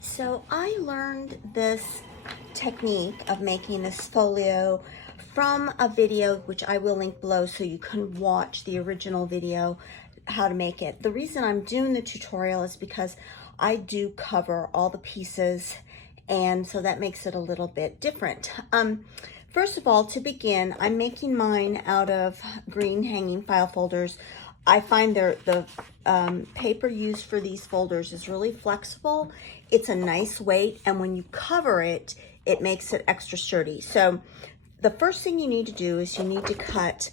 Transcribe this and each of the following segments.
So I learned this technique of making this folio from a video, which I will link below so you can watch the original video, how to make it. The reason I'm doing the tutorial is because I do cover all the pieces, and so that makes it a little bit different. First of all, to begin, I'm making mine out of green hanging file folders. I find the paper used for these folders is really flexible. It's a nice weight, and when you cover it, it makes it extra sturdy. So the first thing you need to do is you need to cut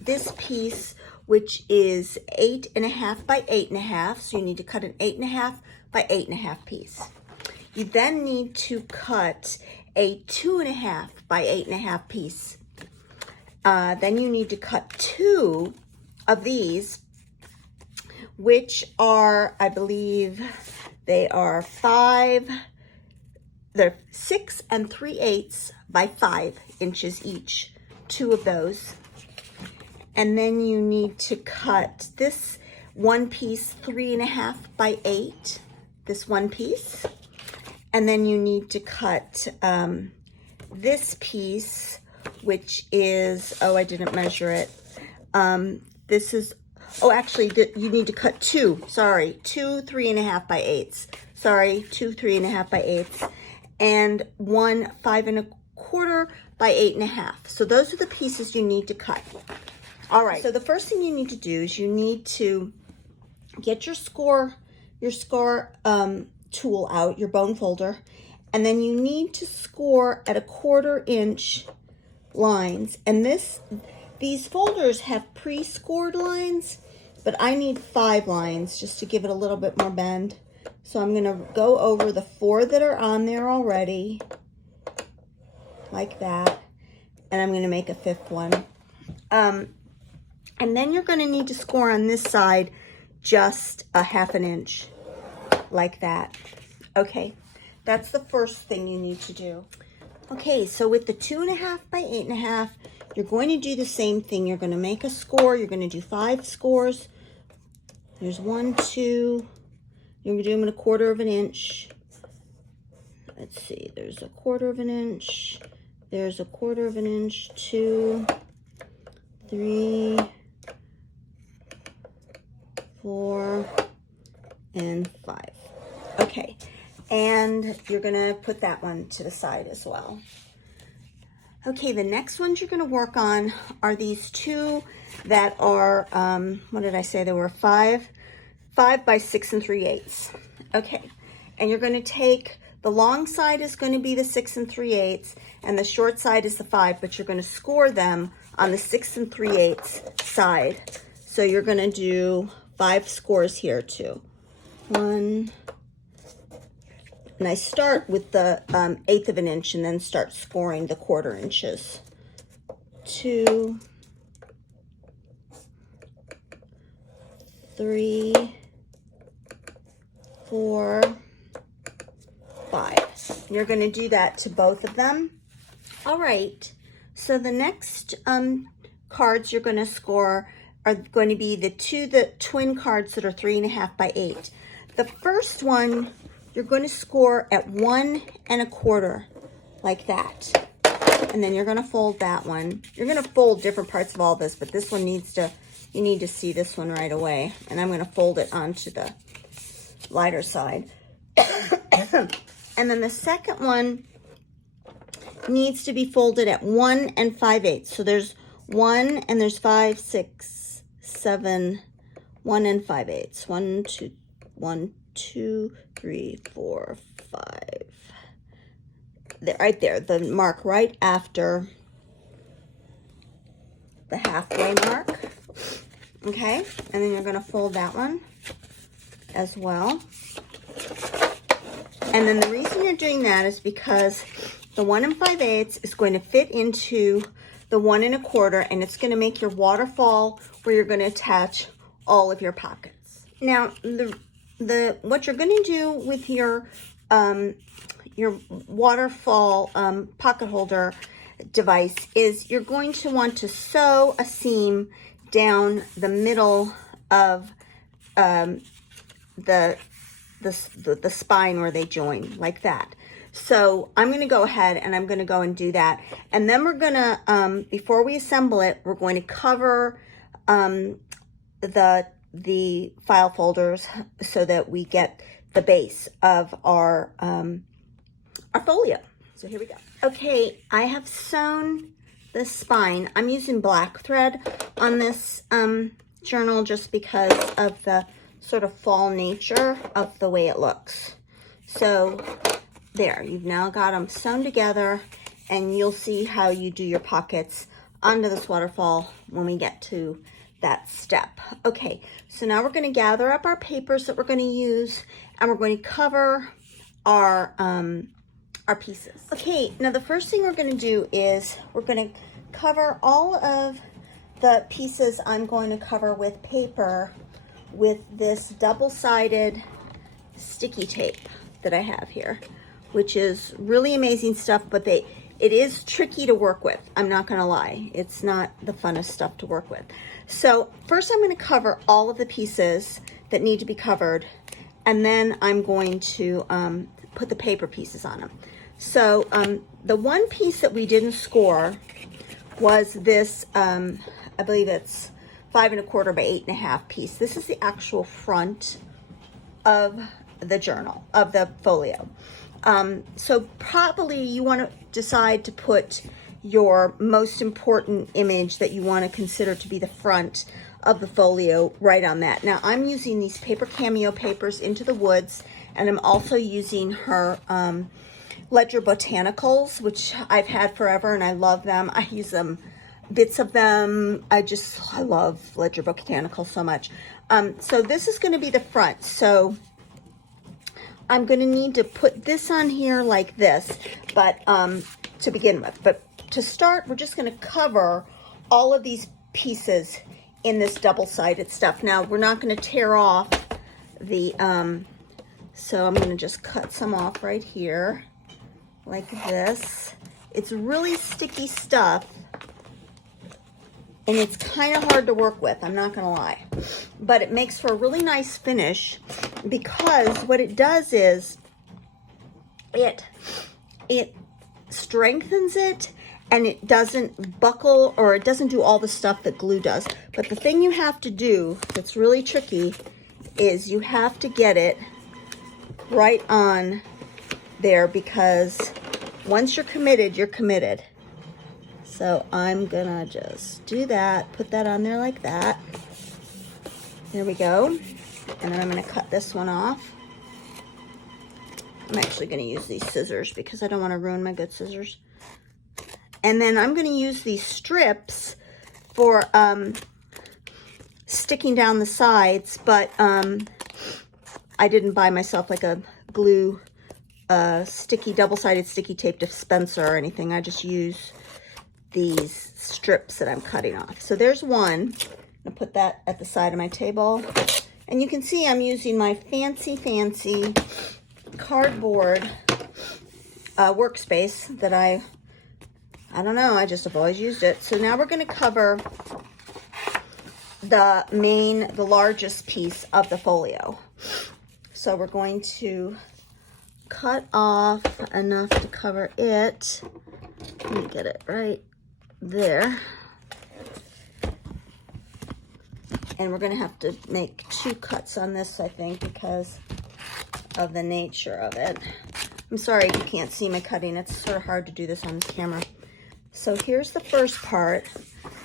this piece, which is 8.5 by 8.5. So you need to cut an 8.5 by 8.5 piece. You then need to cut a 2.5 by 8.5 piece. Then you need to cut 2 of these, which are, I believe, they're 6 3/8 by 5 inches each. 2 of those. and then you need to cut this one piece 3.5 by 8, this one piece. And then you need to cut this piece, which is, oh, I didn't measure it. This is, oh, actually, you need to cut two 3.5 by 8s. Sorry, two 3.5 by 8s, and one 5.25 by 8.5. So those are the pieces you need to cut. All right, so the first thing you need to do is you need to get your score tool out, your bone folder, and then you need to score at 1/4 inch lines. And these folders have pre-scored lines, but I need 5 lines just to give it a little bit more bend. So I'm gonna go over the 4 that are on there already, like that, and I'm gonna make a 5th one. And then you're gonna need to score on this side just 1/2 inch, like that. Okay, that's the first thing you need to do. Okay, so with the 2.5 by 8.5, you're going to do the same thing. You're gonna make a score, you're gonna do 5 scores. There's 1, 2, you're gonna do them in 1/4 inch. Let's see, there's 1/4 inch, there's 1/4 inch, 2, 3, 4, and 5. Okay, and you're gonna put that one to the side as well. Okay, the next ones you're gonna work on are these 2 that are, what did I say? They were 5 by 6 3/8. Okay, and you're gonna take, the long side is gonna be the 6 3/8, and the short side is the 5, but you're gonna score them on the 6 3/8 side. So you're gonna do 5 scores here too. 1, and I start with the 1/8 inch and then start scoring the 1/4 inches. 2, 3, 4, 5. You're going to do that to both of them. All right, so the next cards you're going to score are going to be the twin cards that are 3.5 by 8. The first one you're going to score at 1 1/4, like that, and then you're going to fold that one. You're going to fold different parts of all this, but this one needs to, you need to see this one right away, and I'm going to fold it onto the lighter side. And then the second one needs to be folded at 1 5/8. So there's 1 and there's 5, 6, 7, 1 5/8. 1, 2, 1, 2, 3, 4, 5. Right there, the mark right after the halfway mark. Okay, and then you're going to fold that one as well. And then the reason you're doing that is because the 1 5/8 is going to fit into the 1 1/4, and it's going to make your waterfall where you're going to attach all of your pockets. Now, what you're going to do with your waterfall pocket holder device is you're going to want to sew a seam down the middle of the spine where they join, like that. So I'm going to go ahead and I'm going to go and do that. And then we're going to, before we assemble it, we're going to cover the file folders so that we get the base of our folio. So here we go. Okay, I have sewn the spine. I'm using black thread on this journal just because of the sort of fall nature of the way it looks. So there, you've now got them sewn together, and you'll see how you do your pockets onto this waterfall when we get to that step. Okay, so now we're going to gather up our papers that we're going to use, and we're going to cover our pieces. Okay, now the first thing we're going to do is we're going to cover all of the pieces. I'm going to cover with paper with this double-sided sticky tape that I have here, which is really amazing stuff, but It is tricky to work with. I'm not gonna lie. It's not the funnest stuff to work with. So first I'm gonna cover all of the pieces that need to be covered, and then I'm going to put the paper pieces on them. So the one piece that we didn't score was this, I believe it's 5 1/4 by 8 1/2 piece. This is the actual front of the journal, of the folio. So probably you want to decide to put your most important image that you want to consider to be the front of the folio right on that. Now I'm using these paper Cameo papers, Into the Woods, and I'm also using her Ledger Botanicals, which I've had forever and I love them. I use them, bits of them. I love Ledger Botanical so much. So this is going to be the front. So I'm going to need to put this on here like this, but to begin with. But to start, we're just going to cover all of these pieces in this double-sided stuff. Now, we're not going to tear off the, so I'm going to just cut some off right here like this. It's really sticky stuff, and it's kind of hard to work with, I'm not gonna lie. But it makes for a really nice finish, because what it does is it strengthens it, and it doesn't buckle, or it doesn't do all the stuff that glue does. But the thing you have to do that's really tricky is you have to get it right on there, because once you're committed, you're committed. So I'm gonna just do that, put that on there like that. There we go. And then I'm gonna cut this one off. I'm actually gonna use these scissors because I don't wanna ruin my good scissors. And then I'm gonna use these strips for sticking down the sides, but I didn't buy myself like a glue, sticky, double-sided sticky tape dispenser or anything. I just use these strips that I'm cutting off. So there's one. I'm gonna put that at the side of my table. And you can see I'm using my fancy cardboard workspace that I don't know, I just have always used it. So now we're gonna cover the largest piece of the folio. So we're going to cut off enough to cover it. Let me get it right there. And we're gonna have to make 2 cuts on this, I think, because of the nature of it. I'm sorry you can't see my cutting. It's sort of hard to do this on the camera. So here's the first part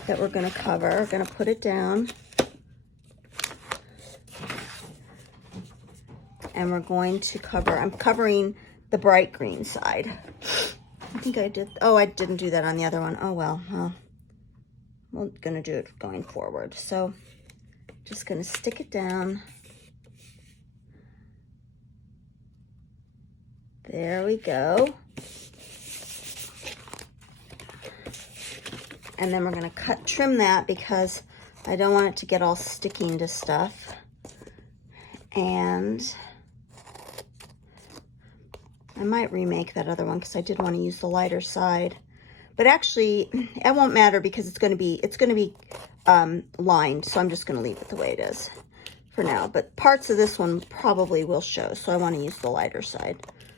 that we're gonna cover. We're gonna put it down. And we're going to cover, I'm covering the bright green side. I think I did, oh, I didn't do that on the other one. Oh, well, we're gonna do it going forward. So just gonna stick it down. There we go. And then we're gonna trim that because I don't want it to get all sticking to stuff. And I might remake that other one because I did want to use the lighter side, but actually it won't matter because it's going to be lined. So I'm just going to leave it the way it is for now, but parts of this one probably will show. So I want to use the lighter side.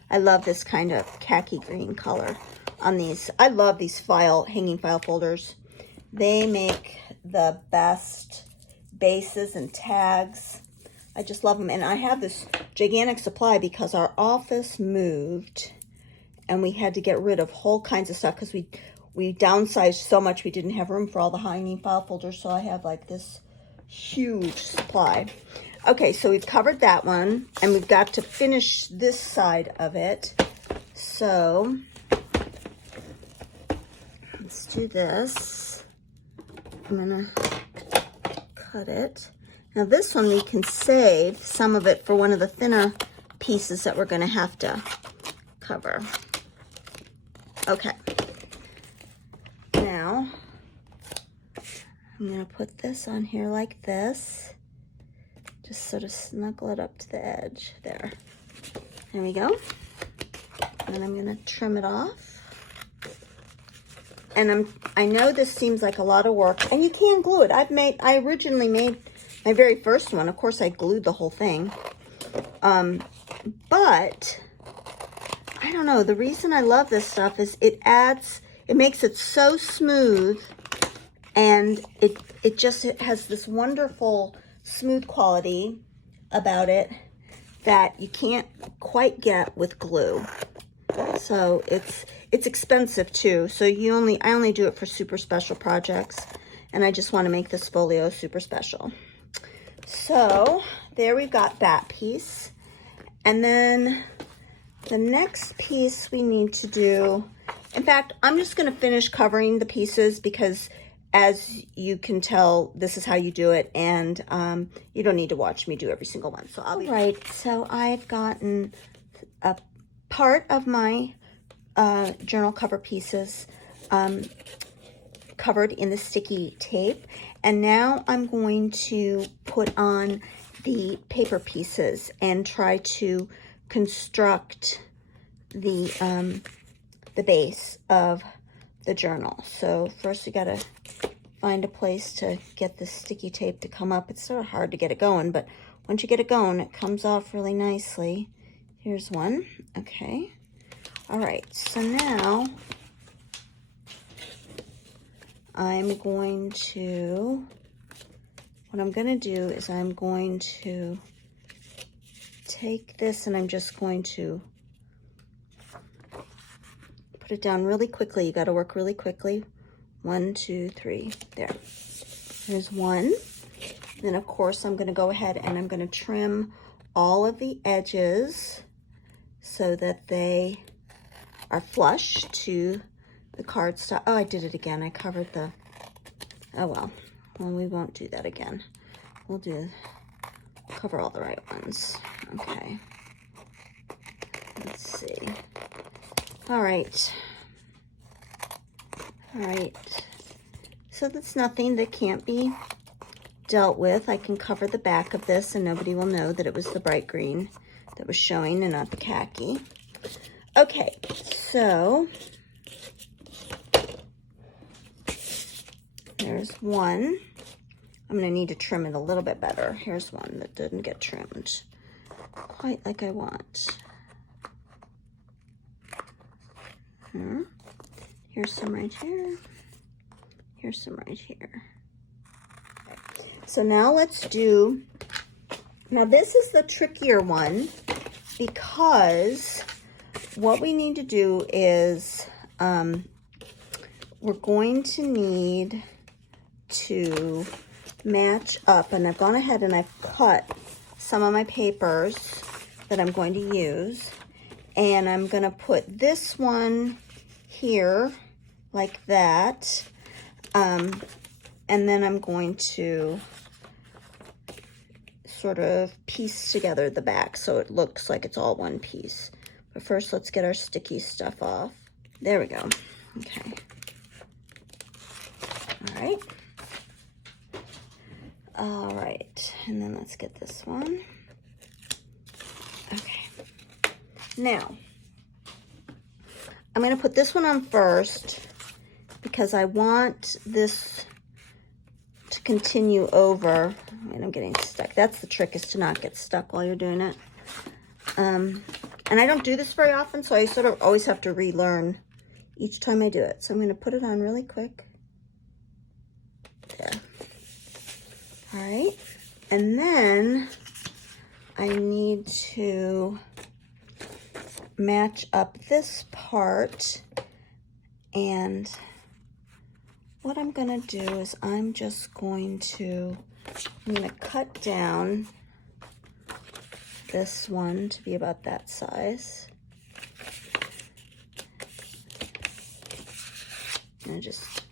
I love this kind of khaki green color on these. I love these hanging file folders. They make the best bases and tags. I just love them. And I have this gigantic supply because our office moved and we had to get rid of whole kinds of stuff because we downsized so much we didn't have room for all the hanging file folders. So I have like this huge supply. Okay, so we've covered that one and we've got to finish this side of it. So let's do this. I'm gonna cut it. Now this one we can save some of it for one of the thinner pieces that we're gonna have to cover. Okay. Now, I'm gonna put this on here like this. Just sort of snuggle it up to the edge there. There we go. And I'm gonna trim it off. and I know this seems like a lot of work, and you can glue it. I originally made my very first one. Of course, I glued the whole thing. But I don't know. The reason I love this stuff is it makes it so smooth, and it has this wonderful smooth quality about it that you can't quite get with glue. So it's expensive too. So I only do it for super special projects, and I just want to make this folio super special. So there we've got that piece. And then the next piece we need to do, in fact, I'm just going to finish covering the pieces because as you can tell, this is how you do it, and you don't need to watch me do every single one. So right, so I've gotten a part of my journal cover pieces covered in the sticky tape, and now I'm going to put on the paper pieces and try to construct the base of the journal. So first we gotta find a place to get the sticky tape to come up. It's sort of hard to get it going, but once you get it going, it comes off really nicely. Here's one. Okay. All right, so now what I'm going to do is I'm going to take this and I'm just going to put it down really quickly. You got to work really quickly. 1, 2, 3, there. There's one. Then of course I'm going to go ahead and I'm going to trim all of the edges so that they are flush to the cardstock. Oh, I did it again. I covered the, oh well. Well, we won't do that again. We'll cover all the right ones. Okay. Let's see. All right. All right. So that's nothing that can't be dealt with. I can cover the back of this and nobody will know that it was the bright green that was showing and not the khaki. Okay, so there's one. I'm going to need to trim it a little bit better. Here's one that didn't get trimmed quite like I want. Here's some right here. Here's some right here. Okay. So now let's do, now this is the trickier one because what we need to do is we're going to need to match up, and I've gone ahead and I've cut some of my papers that I'm going to use, and I'm going to put this one here like that, and then I'm going to sort of piece together the back so it looks like it's all one piece. But first, let's get our sticky stuff off. There we go. Okay. All right. All right. And then let's get this one. Okay. Now, I'm going to put this one on first because I want this to continue over. And I'm getting stuck. That's the trick, is to not get stuck while you're doing it. And I don't do this very often, so I sort of always have to relearn each time I do it. So I'm going to put it on really quick. There. All right. And then I need to match up this part. And what I'm going to do is I'm going to cut down this one to be about that size. And just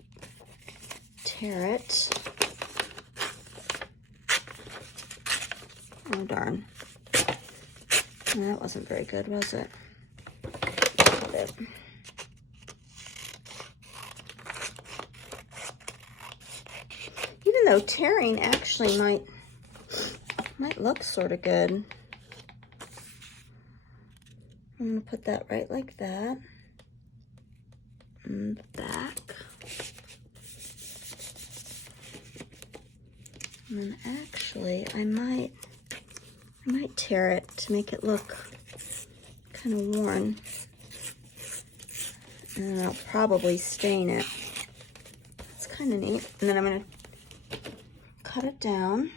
tear it. Oh, darn. That wasn't very good, was it? Even though tearing actually might look sort of good. I'm going to put that right like that. And the back. And then actually, I might tear it to make it look kind of worn. And then I'll probably stain it. It's kind of neat. And then I'm going to cut it down.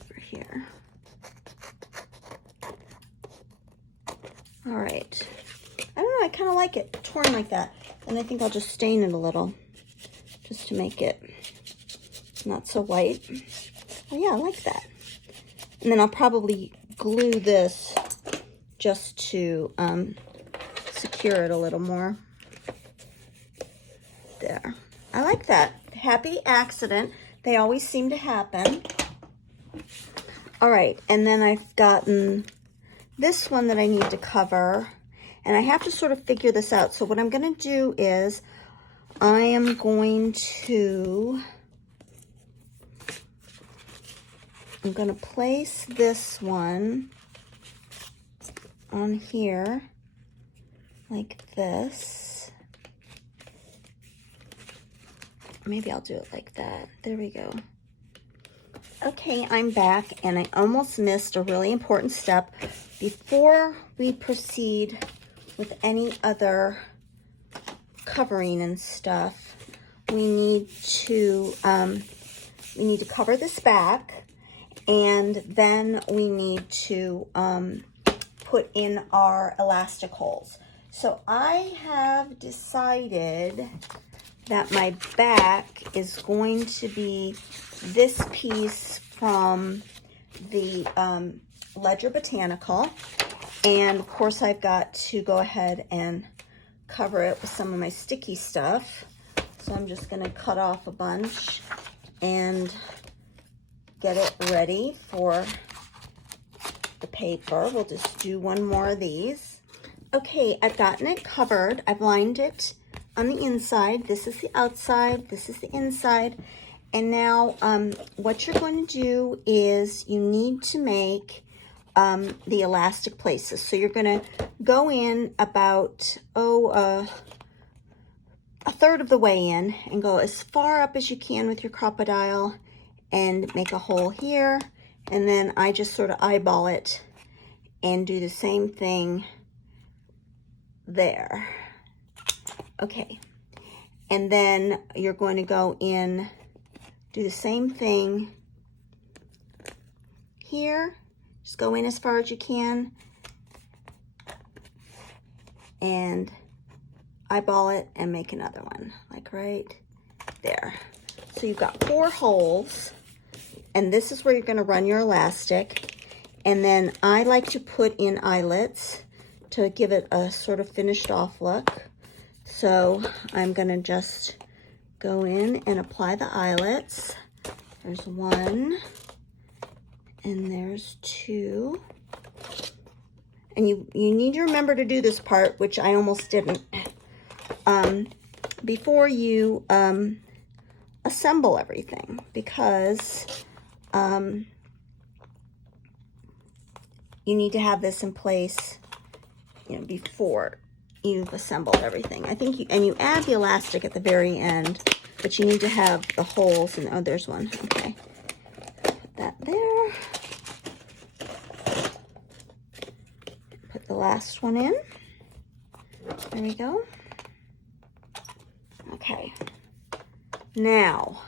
Over here. All right. I don't know, I kind of like it torn like that. And I think I'll just stain it a little just to make it not so white. Oh yeah, I like that. And then I'll probably glue this just to secure it a little more. There. I like that. Happy accident. They always seem to happen. All right, and then I've gotten this one that I need to cover. And I have to sort of figure this out. So what I'm going to do is I am going to place this one on here like this. Maybe I'll do it like that. There we go. Okay, I'm back, and I almost missed a really important step. Before we proceed with any other covering and stuff, we need to cover this back, and then we need to put in our elastic holes. So I have decided that my back is going to be this piece from the Ledger Botanical. And of course I've got to go ahead and cover it with some of my sticky stuff. So I'm just gonna cut off a bunch and get it ready for the paper. We'll just do one more of these. Okay, I've gotten it covered. I've lined it on the inside. This is the outside, this is the inside. And now what you're going to do is you need to make the elastic places. So you're going to go in about, a third of the way in and go as far up as you can with your crocodile and make a hole here. And then I just sort of eyeball it and do the same thing there. Okay. And then you're going to go in, do the same thing here. Just go in as far as you can and eyeball it and make another one, like right there. So you've got 4 holes, and this is where you're going to run your elastic. And then I like to put in eyelets to give it a sort of finished off look. So I'm going to just go in and apply the eyelets. There's 1. And there's 2. And you need to remember to do this part, which I almost didn't, before you assemble everything, because you need to have this in place, before you've assembled everything. I think you add the elastic at the very end, but you need to have the holes. And oh, there's one. Okay, put that there. Put the last one in. There we go. Okay. Now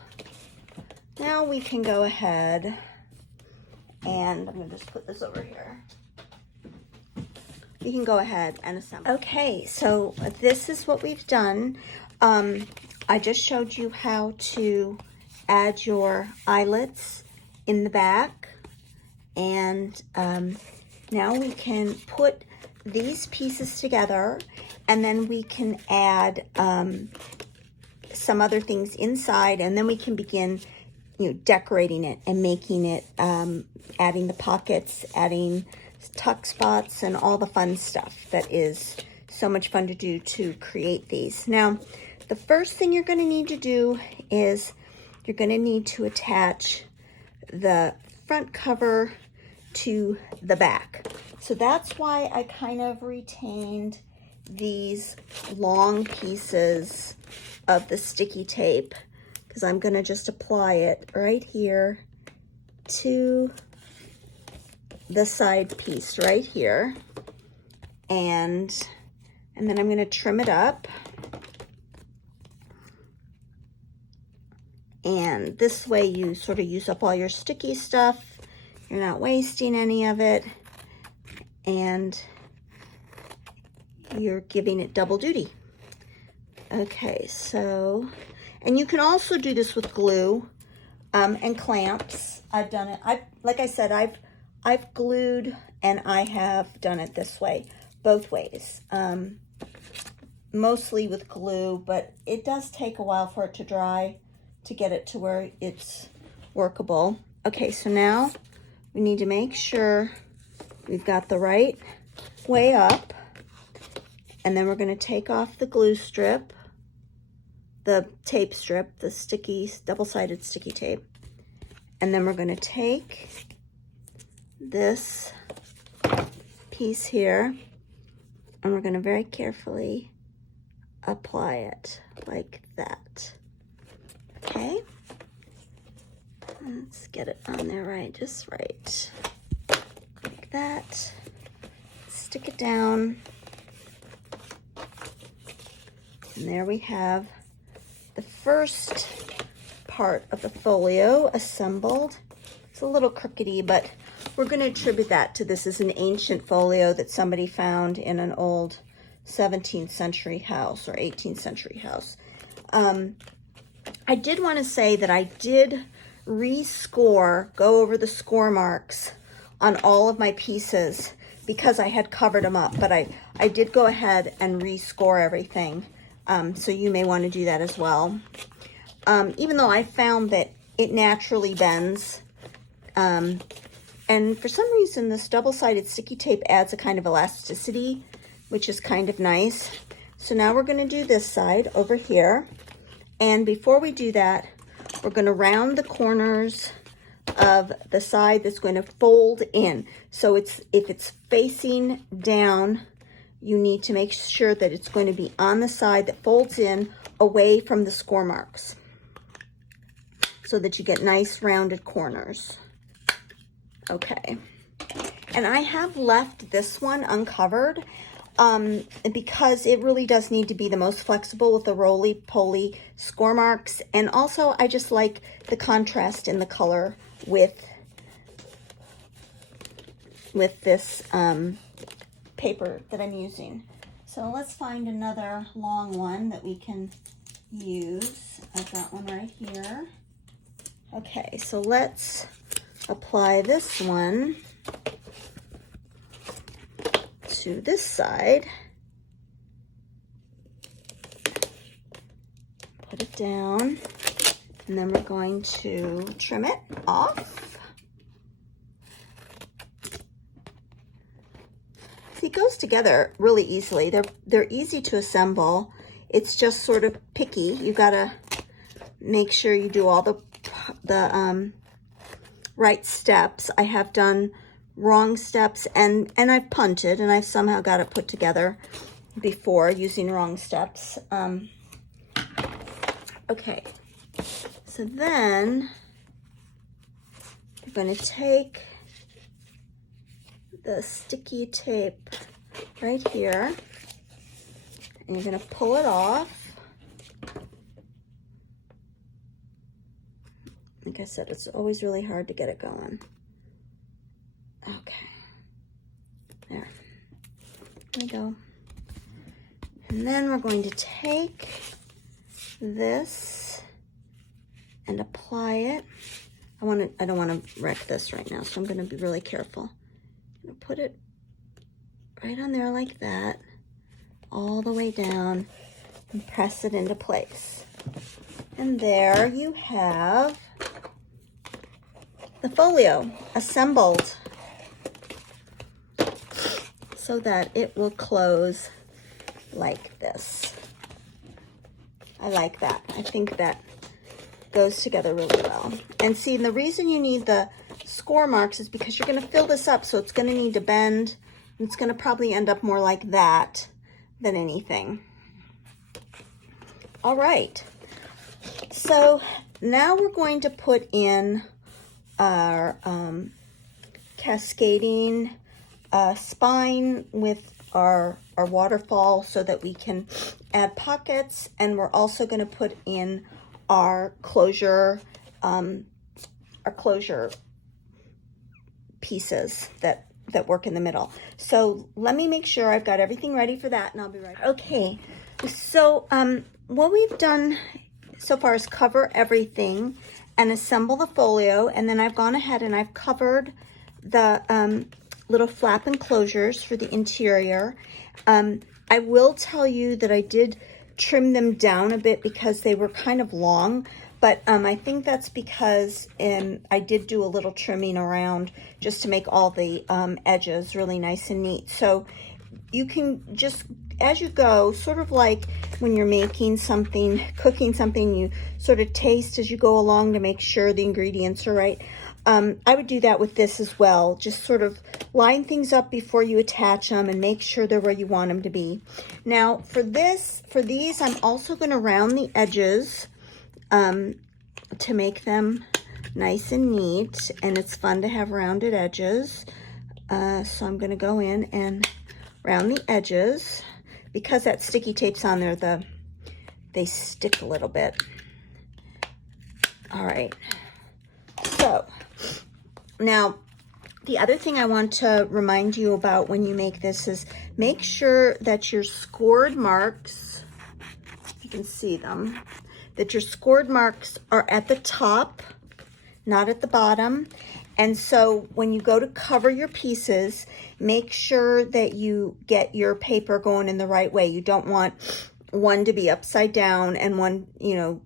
we can go ahead and I'm going to just put this over here. You can go ahead and assemble. Okay, so this is what we've done. I just showed you how to add your eyelets in the back, and now we can put these pieces together, and then we can add some other things inside, and then we can begin decorating it and making it, adding the pockets, adding tuck spots, and all the fun stuff that is so much fun to do to create these. Now, the first thing you're going to need to do is you're going to need to attach the front cover to the back. So that's why I kind of retained these long pieces of the sticky tape because I'm going to just apply it right here to the side piece right here. And then I'm going to trim it up. And this way you sort of use up all your sticky stuff. You're not wasting any of it. And you're giving it double duty. Okay, so, and you can also do this with glue and clamps. I've done it. Like I said, I've glued and I have done it this way, both ways. Mostly with glue, but it does take a while for it to dry to get it to where it's workable. Okay, so now we need to make sure we've got the right way up, and then we're going to take off the glue strip, the tape strip, the sticky, double-sided sticky tape, and then we're going to take this piece here and we're going to very carefully apply it like that. Okay, let's get it on there right, just right, like that. Stick it down, and there we have the first part of the folio assembled. It's a little crookedy, but we're going to attribute that to this is an ancient folio that somebody found in an old 17th century house or 18th century house. I did want to say that I did rescore, go over the score marks on all of my pieces because I had covered them up, but I did go ahead and rescore everything. So you may want to do that as well. Even though I found that it naturally bends. And for some reason, this double-sided sticky tape adds a kind of elasticity, which is kind of nice. So now we're going to do this side over here. And before we do that, we're going to round the corners of the side that's going to fold in. So if it's facing down, you need to make sure that it's going to be on the side that folds in away from the score marks so that you get nice rounded corners. Okay, and I have left this one uncovered because it really does need to be the most flexible with the roly-poly score marks, and also I just like the contrast in the color with this paper that I'm using. So let's find another long one that we can use. I've got one right here. Okay, so let's apply this one to this side. Put it down, and then we're going to trim it off. See, it goes together really easily. They're easy to assemble. It's just sort of picky. You gotta make sure you do all the right steps. I have done wrong steps and I've punted and I've somehow got it put together before using wrong steps. Okay, so then you're going to take the sticky tape right here and you're going to pull it off. Like I said, it's always really hard to get it going. Okay, there we go. And then we're going to take this and apply it. I don't want to wreck this right now, so I'm going to be really careful. I'm going to put it right on there like that, all the way down, and press it into place. And there you have the folio assembled so that it will close like this. I like that. I think that goes together really well. And see, the reason you need the score marks is because you're going to fill this up, so it's going to need to bend. It's going to probably end up more like that than anything. All right, so now we're going to put in our cascading spine with our waterfall so that we can add pockets, and we're also going to put in our closure pieces that work in the middle. So let me make sure I've got everything ready for that, and I'll be right back. Okay, so what we've done so far is cover everything and assemble the folio, and then I've gone ahead and I've covered the little flap enclosures for the interior. I will tell you that I did trim them down a bit because they were kind of long, but I think that's because I did do a little trimming around just to make all the edges really nice and neat. So you can just, as you go, sort of like when you're making something, cooking something, you sort of taste as you go along to make sure the ingredients are right. I would do that with this as well. Just sort of line things up before you attach them and make sure they're where you want them to be. Now for these, I'm also going to round the edges to make them nice and neat, and it's fun to have rounded edges. So I'm going to go in and round the edges. Because that sticky tape's on there, they stick a little bit. All right, so now the other thing I want to remind you about when you make this is make sure that your scored marks, if you can see them, that your scored marks are at the top, not at the bottom. And so when you go to cover your pieces, make sure that you get your paper going in the right way. You don't want one to be upside down and one, and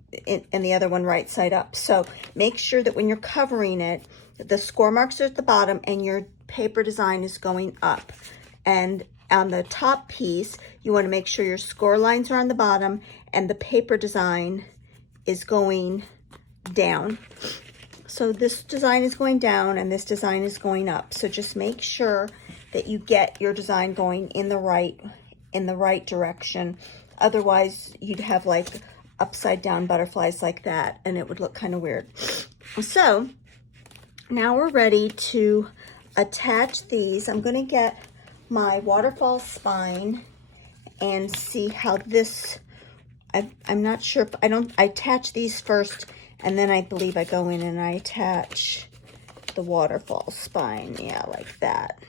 the other one right side up. So make sure that when you're covering it, the score marks are at the bottom and your paper design is going up. And on the top piece, you want to make sure your score lines are on the bottom and the paper design is going down. So this design is going down and this design is going up. So just make sure that you get your design going in the right direction. Otherwise, you'd have like upside down butterflies like that, and it would look kind of weird. So now we're ready to attach these. I'm going to get my waterfall spine and see how this, I'm not sure if I attach these first, and then I believe I go in and I attach the waterfall spine. Yeah, like that.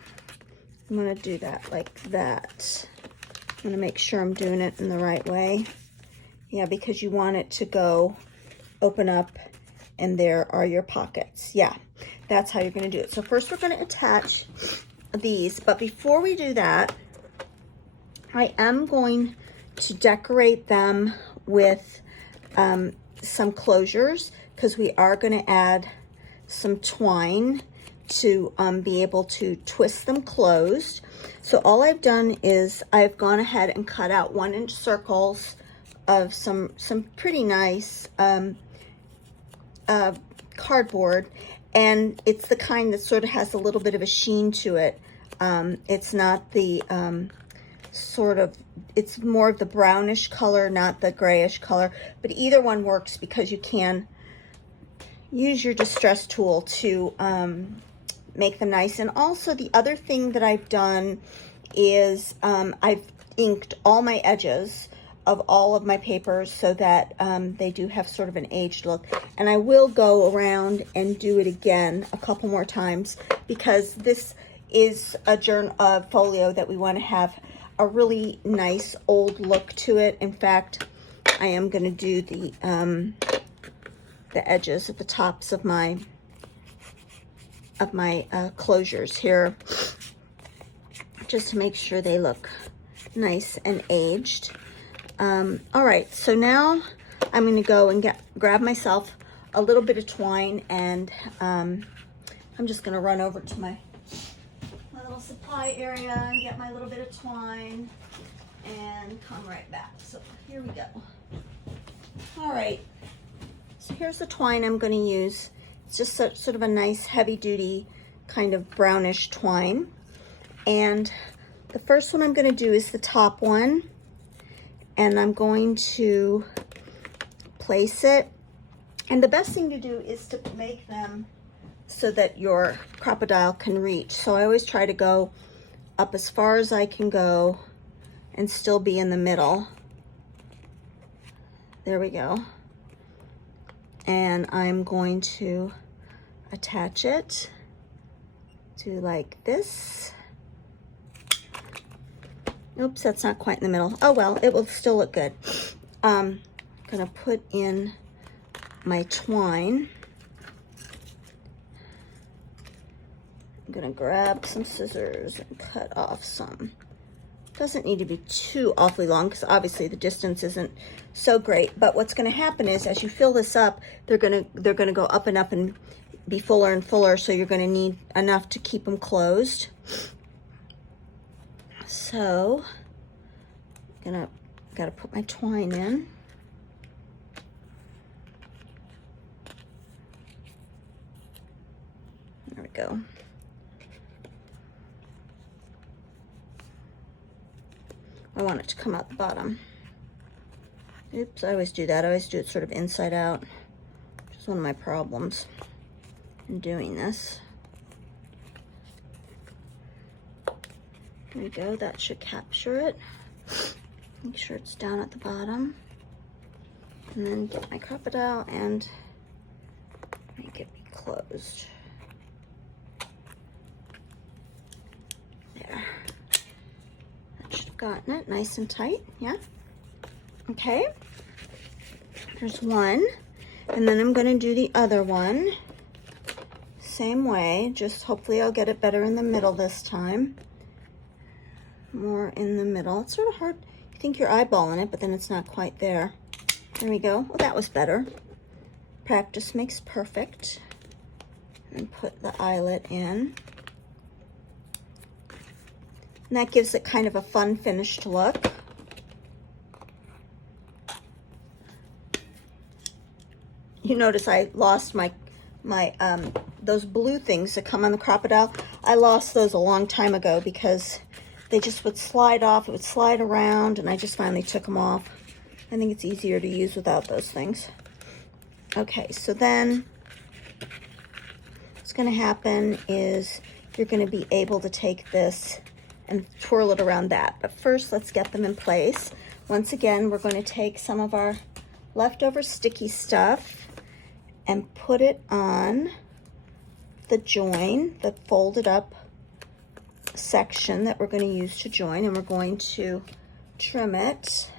I'm going to do that like that. I'm going to make sure I'm doing it in the right way. Yeah, because you want it to go open up and there are your pockets. Yeah, that's how you're going to do it. So first we're going to attach these, but before we do that, I am going to decorate them with some closures because we are going to add some twine to be able to twist them closed. So all I've done is I've gone ahead and cut out 1-inch circles of some pretty nice cardboard, and it's the kind that sort of has a little bit of a sheen to it. It's not the it's more of the brownish color, not the grayish color, but either one works because you can use your distress tool to make them nice. And also the other thing that I've done is I've inked all my edges of all of my papers so that they do have sort of an aged look. And I will go around and do it again a couple more times because this is a folio that we want to have a really nice old look to it. In fact, I am going to do the edges at the tops of my closures here just to make sure they look nice and aged. All right, so now I'm going to go and grab myself a little bit of twine, and I'm just going to run over to my little supply area and get my little bit of twine and come right back. So here we go. All right, so here's the twine I'm going to use. It's just sort of a nice heavy duty kind of brownish twine. And the first one I'm going to do is the top one. and I'm going to place it. And the best thing to do is to make them so that your crocodile can reach. So I always try to go up as far as I can go and still be in the middle. There we go. And I'm going to attach it to like this. Oops, that's not quite in the middle. Oh well, it will still look good. I'm gonna put in my twine. I'm gonna grab some scissors and cut off some. Doesn't need to be too awfully long because obviously the distance isn't so great. But what's gonna happen is as you fill this up, they're gonna go up and be fuller and fuller. So you're gonna need enough to keep them closed. So gotta put my twine in. There we go. I want it to come out the bottom. Oops, I always do that. I always do it sort of inside out, which is one of my problems in doing this. There we go, that should capture it. Make sure it's down at the bottom. And then get my crocodile and make it be closed. There. That should have gotten it nice and tight, yeah? Okay. There's one. And then I'm gonna do the other one. Same way, just hopefully I'll get it better in the middle this time. More in the middle. It's sort of hard. You think you're eyeballing it, but then it's not quite there. There we go. Well, that was better. Practice makes perfect. And put the eyelet in. And that gives it kind of a fun finished look. You notice I lost my those blue things that come on the crocodile. I lost those a long time ago because they just would slide off. It would slide around, and I just finally took them off. I think it's easier to use without those things. Okay, so then what's going to happen is you're going to be able to take this and twirl it around that. But first, let's get them in place. Once again, we're going to take some of our leftover sticky stuff and put it on the join, the folded up section that we're going to use to join, and we're going to trim it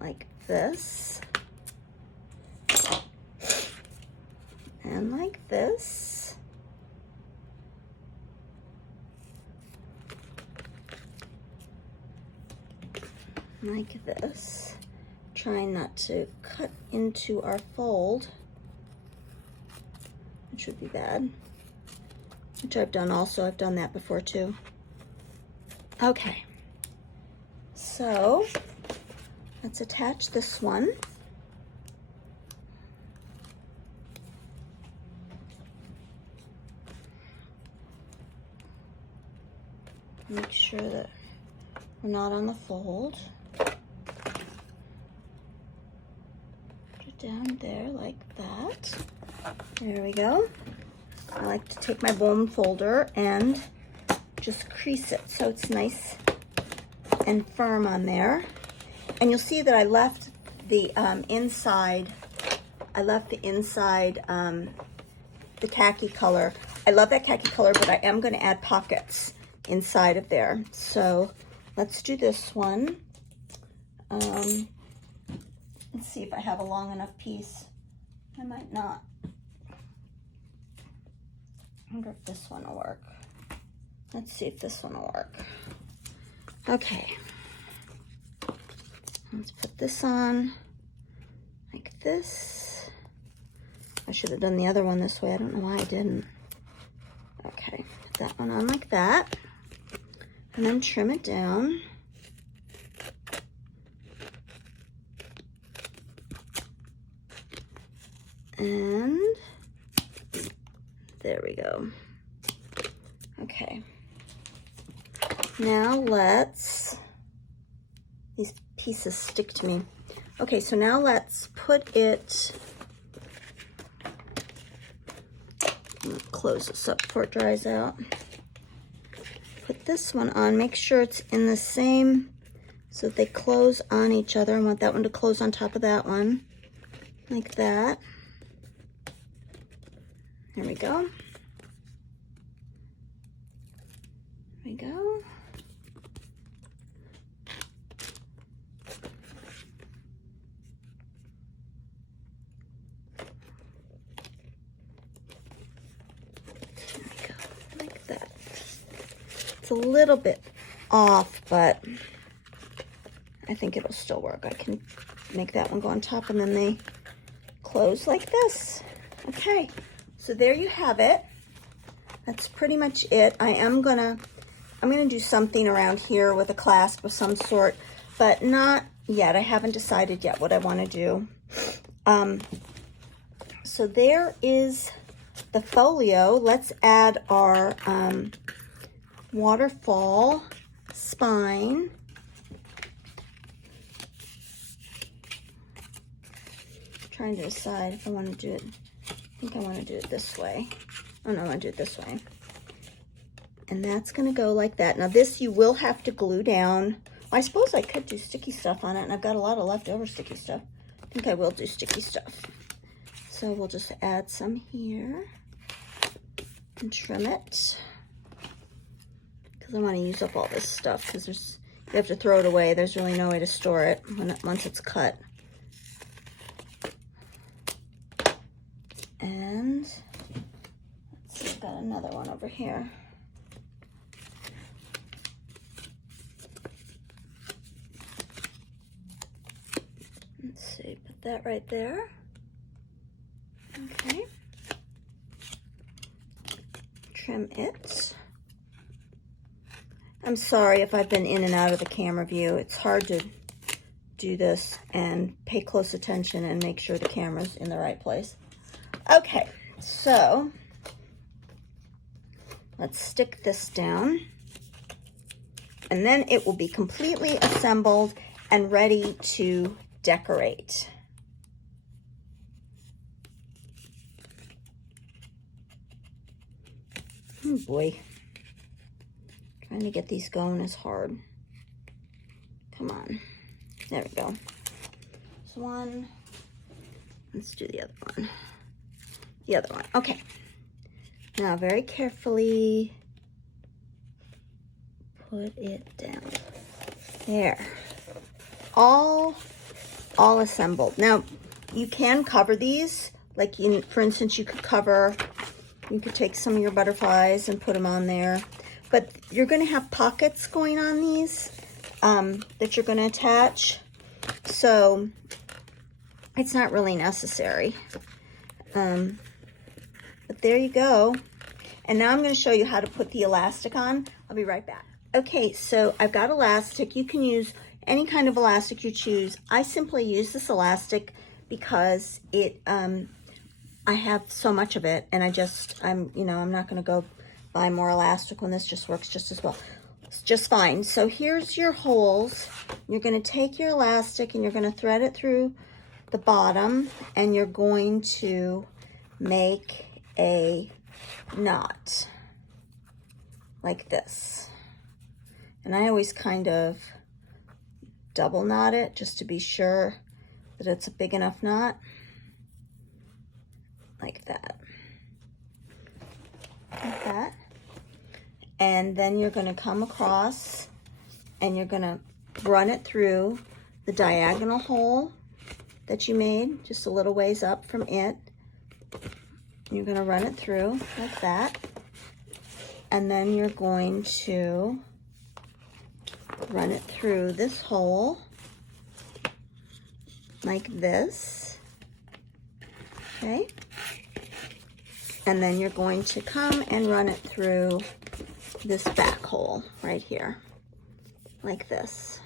like this and like this. Like this. Trying not to cut into our fold, which would be bad. Which I've done also. I've done that before too. Okay. So let's attach this one. Make sure that we're not on the fold. Down there like that. There we go. I like to take my bone folder and just crease it so it's nice and firm on there. And you'll see that I left the inside, the khaki color. I love that khaki color, but I am going to add pockets inside of there. So let's do this one. Let's see if I have a long enough piece. I might not. I wonder if this one will work. Let's see if this one will work. Okay. Let's put this on like this. I should have done the other one this way. I don't know why I didn't. Okay, put that one on like that. And then trim it down. And there we go. Okay. Now these pieces stick to me. Okay, so now let's put it, I'm gonna close this up before it dries out. Put this one on, make sure it's in the same, so that they close on each other. I want that one to close on top of that one, like that. There we go. There we go. Like that. It's a little bit off, but I think it'll still work. I can make that one go on top and then they close like this. Okay, so there you have it. That's pretty much it. I'm gonna do something around here with a clasp of some sort, but not yet. I haven't decided yet what I want to do. So there is the folio. Let's add our waterfall spine. I'm trying to decide if I want to do it. I think I want to do it this way. Oh no, I want to do it this way. And that's going to go like that. Now this you will have to glue down. I suppose I could do sticky stuff on it, and I've got a lot of leftover sticky stuff. I think I will do sticky stuff. So we'll just add some here and trim it, because I want to use up all this stuff, because you have to throw it away. There's really no way to store it once it's cut. And let's see, I've got another one over here. Let's see, put that right there. Okay. Trim it. I'm sorry if I've been in and out of the camera view. It's hard to do this and pay close attention and make sure the camera's in the right place. Okay, so let's stick this down, and then it will be completely assembled and ready to decorate. Oh boy, trying to get these going is hard. Come on, there we go. There's one. Let's do the other one. The other one. Okay. Now very carefully put it down. There. All assembled. Now you can cover these, like for instance, you could take some of your butterflies and put them on there, but you're going to have pockets going on these that you're going to attach, so it's not really necessary. But there you go. And now I'm going to show you how to put the elastic on. I'll be right back. Okay, so I've got elastic. You can use any kind of elastic you choose. I simply use this elastic because I have so much of it, and I'm not going to go buy more elastic when this just works just as well. It's just fine. So here's your holes. You're going to take your elastic and you're going to thread it through the bottom, and you're going to make a knot like this. And I always kind of double knot it just to be sure that it's a big enough knot, like that. Like that. And then you're going to come across and you're going to run it through the diagonal hole that you made, just a little ways up from it. You're going to run it through like that. And then you're going to run it through this hole like this. Okay. And then you're going to come and run it through this back hole right here, like this.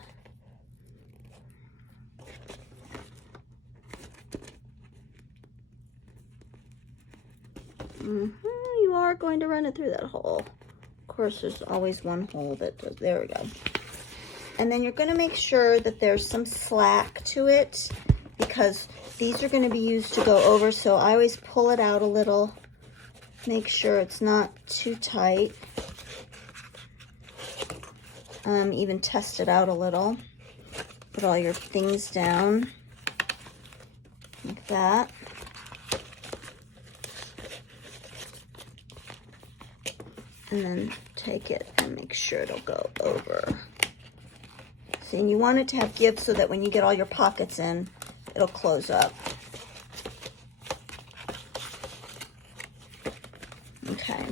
You are going to run it through that hole, of course, there's always one hole that does, there we go. And then you're gonna make sure that there's some slack to it because these are gonna be used to go over, so I always pull it out a little, make sure it's not too tight. Even test it out a little. Put all your things down like that. And then take it and make sure it'll go over. See, and you want it to have give so that when you get all your pockets in, it'll close up. Okay.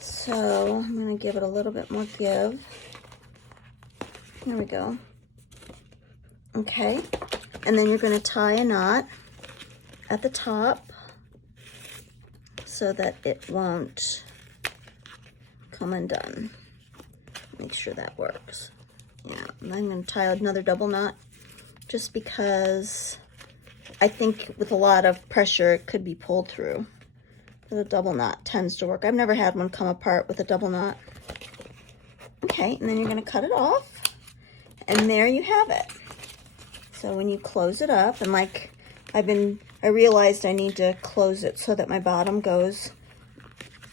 So I'm gonna give it a little bit more give. There we go. Okay. And then you're gonna tie a knot at the top so that it won't come undone. Make sure that works. Yeah, and I'm going to tie another double knot just because I think with a lot of pressure it could be pulled through. The double knot tends to work. I've never had one come apart with a double knot. Okay, and then you're going to cut it off, and there you have it. So when you close it up, and like I realized I need to close it so that my bottom goes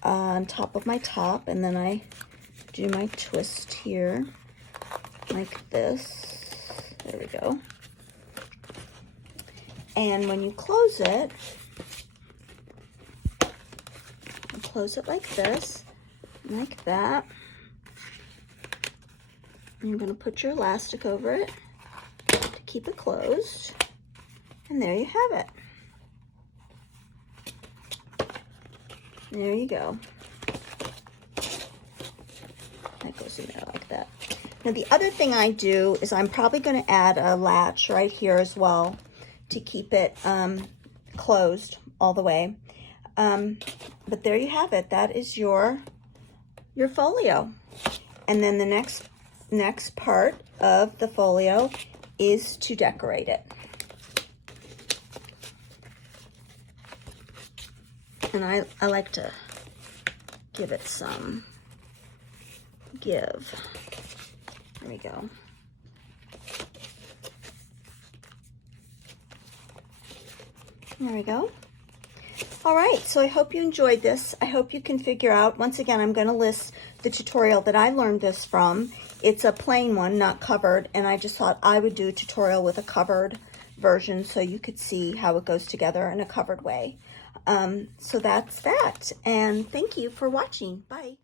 on top of my top, and then I do my twist here like this. There we go. And when you close it like this, like that. And you're going to put your elastic over it to keep it closed. And there you have it. There you go. That goes in there like that. Now the other thing I do is I'm probably going to add a latch right here as well to keep it closed all the way. But there you have it. That is your folio. And then the next part of the folio is to decorate it. And I like to give it some give. There we go. There we go. All right, so I hope you enjoyed this. I hope you can figure out, once again, I'm going to list the tutorial that I learned this from. It's a plain one, not covered, and I just thought I would do a tutorial with a covered version so you could see how it goes together in a covered way. So that's that, and thank you for watching. Bye.